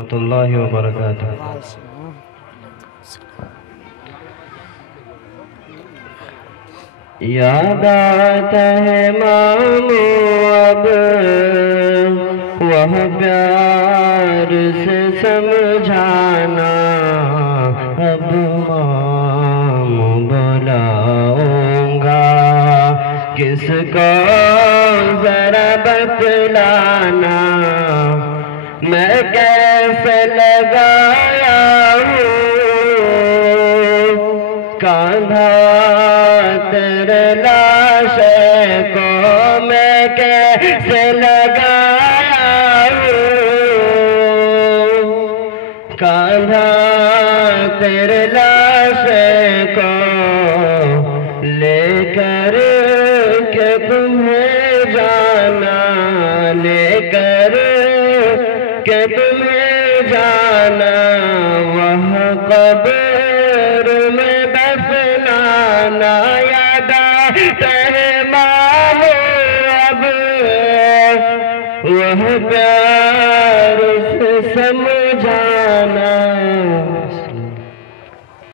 रहमतुल्लाहि व बरकातुहू। याद आता है मामू अब वह प्यार से समझाना, अब मामू बुलाऊंगा किसको जरा बतलाना, मैं कैसे लगाया हूँ कांधा तेरे लाशे को, मैं कैसे लगाया हूँ कांधा तेरे लाशे को, लेकर के तुम्हें जाना, लेकर के तुम्हें जाना, वह कब्र में दफनाना। याद आता है मामू अब वह प्यार से समझाना,